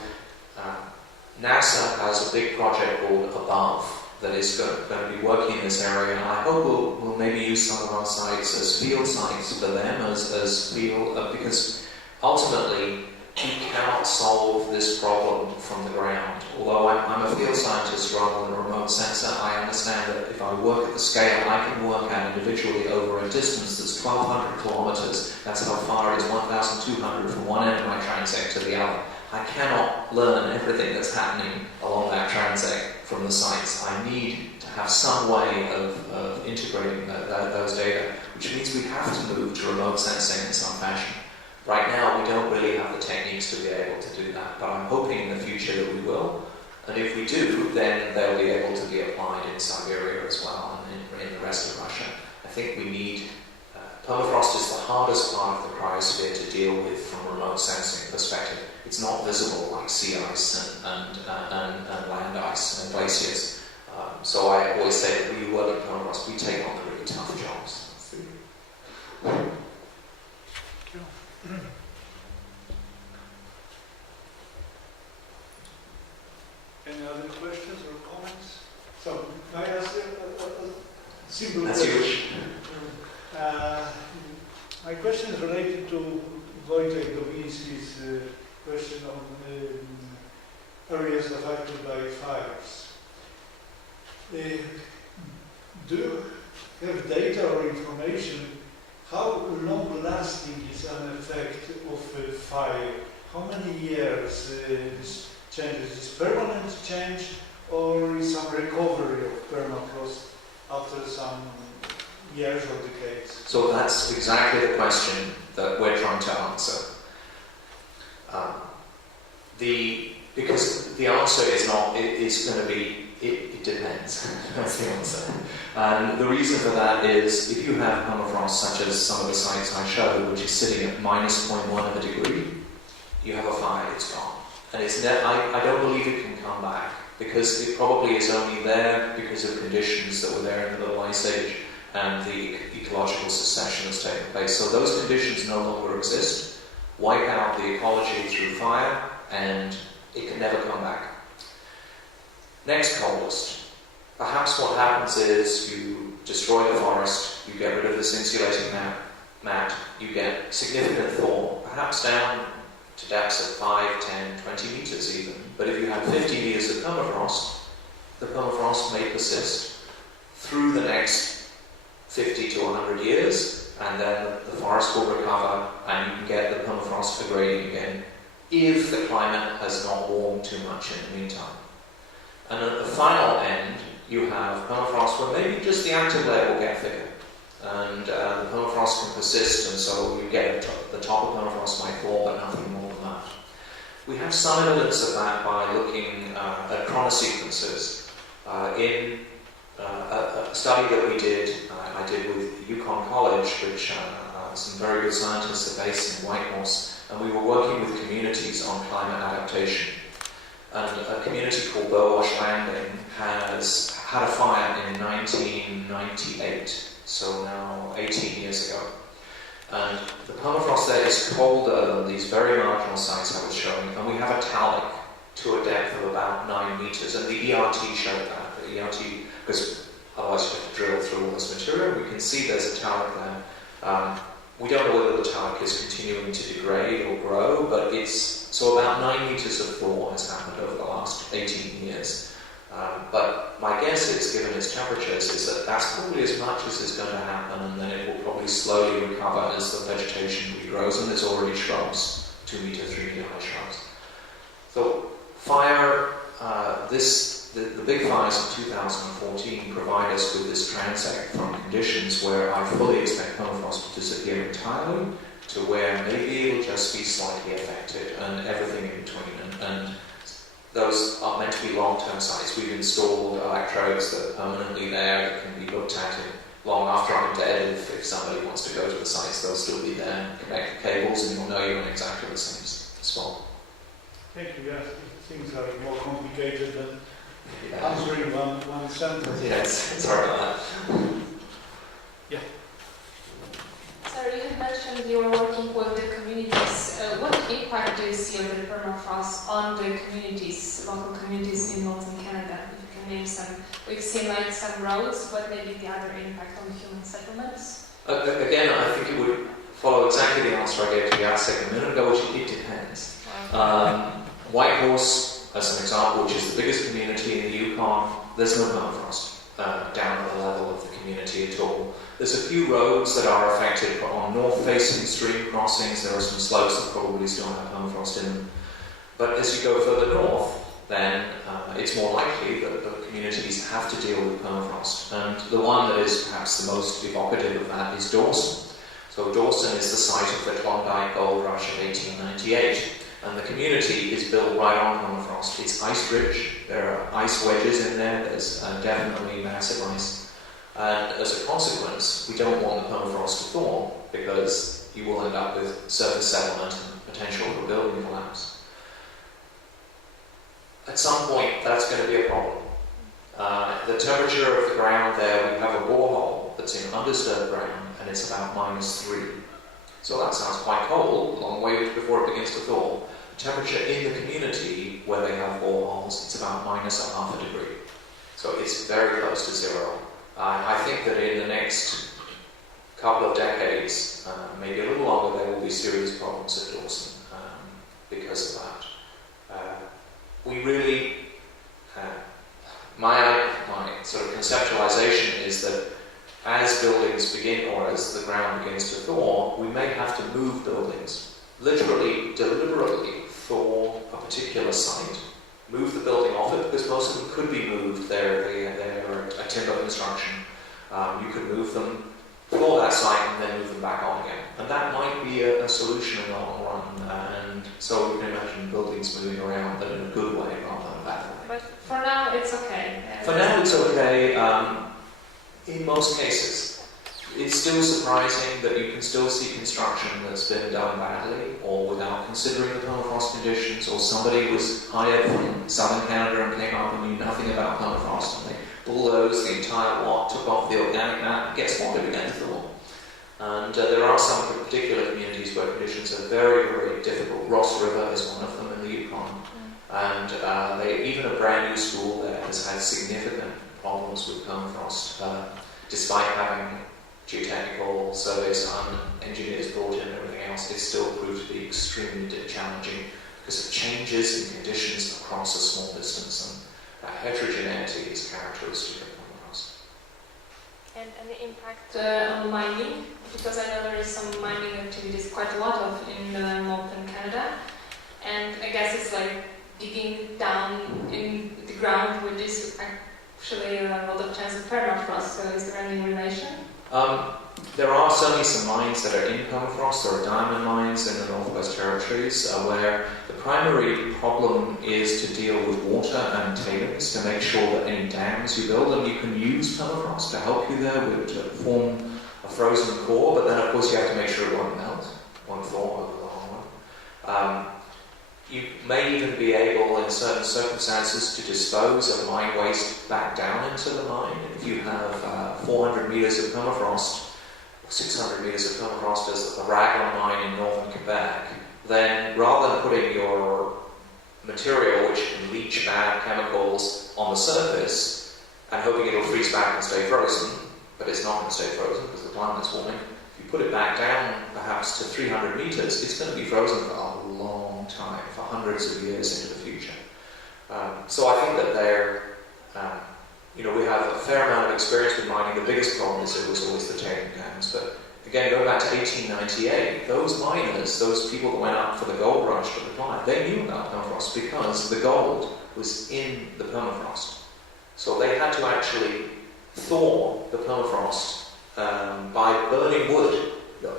NASA has a big project called Above that is going to be working in this area. And I hope we'll maybe use some of our sites as field sites for them, as field, because ultimately, you cannot solve this problem from the ground. Although I'm a field scientist rather than a remote sensor, I understand that if I work at the scale, I can work out individually over a distance that's 1,200 kilometers. That's how far it is, 1,200 from one end of my transect to the other. I cannot learn everything that's happening along that transect from the sites. I need to have some way of integrating those data, which means we have to move to remote sensing in some fashion. Right now, we don't really have the techniques to be able to do that, but I'm hoping in the future that we will. And if we do, then they'll be able to be applied in Siberia as well and in the rest of Russia. I think we need... permafrost is the hardest part of the cryosphere to deal with from a remote sensing perspective. It's not visible like sea ice and land ice and glaciers. So I always say that we work in permafrost, we take on the really tough jobs. Any other questions or comments? So, can I ask a simple That's question? huge. My question is related to Wojtek Dobiński's question on areas affected by fires. Do you have data or information how long-lasting is an effect of fire? How many years this changes? Is permanent change or is some recovery of permafrost after some years or decades? So that's exactly the question that we're trying to answer. Because the answer is not, it's going to be, it depends. That's the answer. And the reason for that is if you have permafrost, such as some of the sites I showed, which is sitting at minus 0.1 of a degree, you have a fire, it's gone. And I don't believe it can come back, because it probably is only there because of conditions that were there in the Little Ice Age and the ecological succession that's taken place. So those conditions no longer exist, wipe out the ecology through fire, and it can never come back. Next coldest. Perhaps what happens is you destroy the forest, you get rid of this insulating mat, you get significant thaw, perhaps down to depths of 5, 10, 20 meters even. But if you have 50 meters of permafrost, the permafrost may persist through the next 50 to 100 years, and then the forest will recover and you can get the permafrost degrading again if the climate has not warmed too much in the meantime. And at the final end, you have permafrost where maybe just the active layer will get thicker, and the permafrost can persist, and so you get the top of permafrost might thaw, but nothing more than that. We have some evidence of that by looking at chronosequences. In a study that we did, I did with Yukon College, which some very good scientists are based in Whitehorse, and we were working with communities on climate adaptation. And a community called Burwash Landing has had a fire in 1998, so now 18 years ago. And the permafrost there is colder than these very marginal sites I was showing, and we have a talc to a depth of about 9 meters, and the ERT showed that. The ERT, because otherwise you have to drill through all this material, we can see there's a talc there. We don't know whether the talc is continuing to degrade or grow, but it's, so about 9 meters of thaw has happened over the last 18 years. But my guess is, given its temperatures, is that that's probably as much as is going to happen, and then it will probably slowly recover as the vegetation regrows, and there's already shrubs, 2 meter, 3 meter high shrubs. So fire, the big fires of 2014 provide us with this transect from conditions where I fully expect permafrost to disappear entirely to where maybe it'll just be slightly affected, and everything in between. And those are meant to be long-term sites. We've installed electrodes that are permanently there that can be looked at long after I'm dead. If somebody wants to go to the sites, they'll still be there. Connect the cables and you'll know you're in exactly the same spot. Thank you. Yes, things are more complicated than answering one sentence. Yes, sorry about that. Yeah. So you had mentioned you were working with the communities. What impact do you see of the permafrost on the communities, local communities in northern Canada? If you can name some, we've seen like some roads, but maybe the other impact on human settlements? Again, I think it would follow exactly the answer I gave to Jacek a minute ago, which it depends. Whitehorse, as an example, which is the biggest community in the Yukon, there's no permafrost down at the level of the community at all. There's a few roads that are affected, but on north-facing stream crossings, there are some slopes that probably still have permafrost in them. But as you go further north, then it's more likely that the communities have to deal with permafrost. And the one that is perhaps the most evocative of that is Dawson. So Dawson is the site of the Klondike Gold Rush of 1898. And the community is built right on permafrost. It's ice-rich, there are ice wedges in there, there's definitely massive ice. And as a consequence, we don't want the permafrost to thaw, because you will end up with surface settlement and potential for building collapse. At some point, that's going to be a problem. The temperature of the ground there, we have a borehole that's in undisturbed ground, and it's about -3. So that sounds quite cold, a long way before it begins to thaw. The temperature in the community where they have boreholes, it's about -0.5 degree. So it's very close to zero. I think that in the next couple of decades, maybe a little longer, there will be serious problems at Dawson because of that. We really, my sort of conceptualization is that as buildings begin, or as the ground begins to thaw, we may have to move buildings. Literally, deliberately thaw a particular site, move the building off it, because most of them could be moved. They're a timber construction. You could move them, thaw that site, and then move them back on again. And that might be a solution in the long run. And so you can imagine buildings moving around, but in a good way rather than a bad way. But for now, it's okay. For now, it's okay. In most cases. It's still surprising that you can still see construction that's been done badly or without considering the permafrost conditions, or somebody was hired from southern Canada and came up and knew nothing about permafrost, and they bulldozed the entire lot, took off the organic mat, and guess what? It began to thaw. And there are some particular communities where conditions are very, very difficult. Ross River is one of them in the Yukon. And even a brand new school there has had significant problems with permafrost. despite having geotechnical surveys done, engineers brought in and everything else, it still proved to be extremely challenging because of changes in conditions across a small distance, and that heterogeneity is characteristic of permafrost. And the impact on mining, because I know there is some mining activities, quite a lot of in northern Canada, and I guess it's like digging down in the ground, which is actually a lot of chance of permafrost. So is there any relation? There are certainly some mines that are in permafrost. There are diamond mines in the Northwest Territories where the primary problem is to deal with water and tailings to make sure that any dams you build, and you can use permafrost to help you there to form a frozen core, but then of course you have to make sure it won't melt, won't thaw over the long run. You may even be able, in certain circumstances, to dispose of mine waste back down into the mine. If you have 400 meters of permafrost, 600 meters of permafrost as the Raglan mine in northern Quebec, then rather than putting your material, which can leach bad chemicals, on the surface and hoping it'll freeze back and stay frozen, but it's not going to stay frozen because the climate is warming, if you put it back down perhaps to 300 meters, it's going to be frozen for a long time, for hundreds of years into the future. So I think that we have a fair amount of experience with mining. The biggest problem is it was always the tailing dams. But again, going back to 1898, those miners, those people that went up for the gold rush at the time, they knew about permafrost because the gold was in the permafrost. So they had to actually thaw the permafrost by burning wood.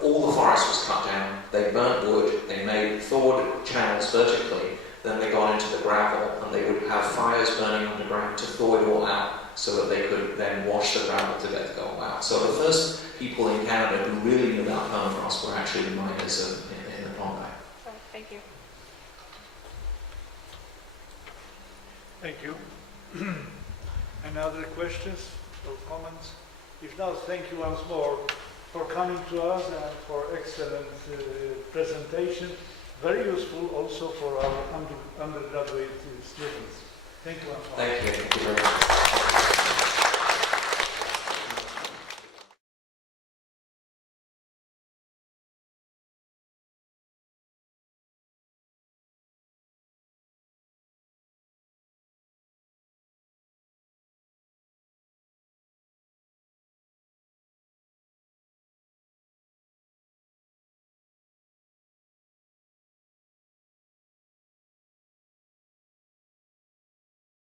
All the forest was cut down, they burnt wood, they made thawed channels vertically, then they got into the gravel and they would have fires burning underground to thaw it all out so that they could then wash the gravel to let the gold out. So the first people in Canada who really knew about permafrost were actually the miners in the Klondike. Thank you. Thank you. Any other questions or comments? If not, thank you once more for coming to us and for excellent presentation. Very useful also for our undergraduate students. Thank you once more. Thank you very much.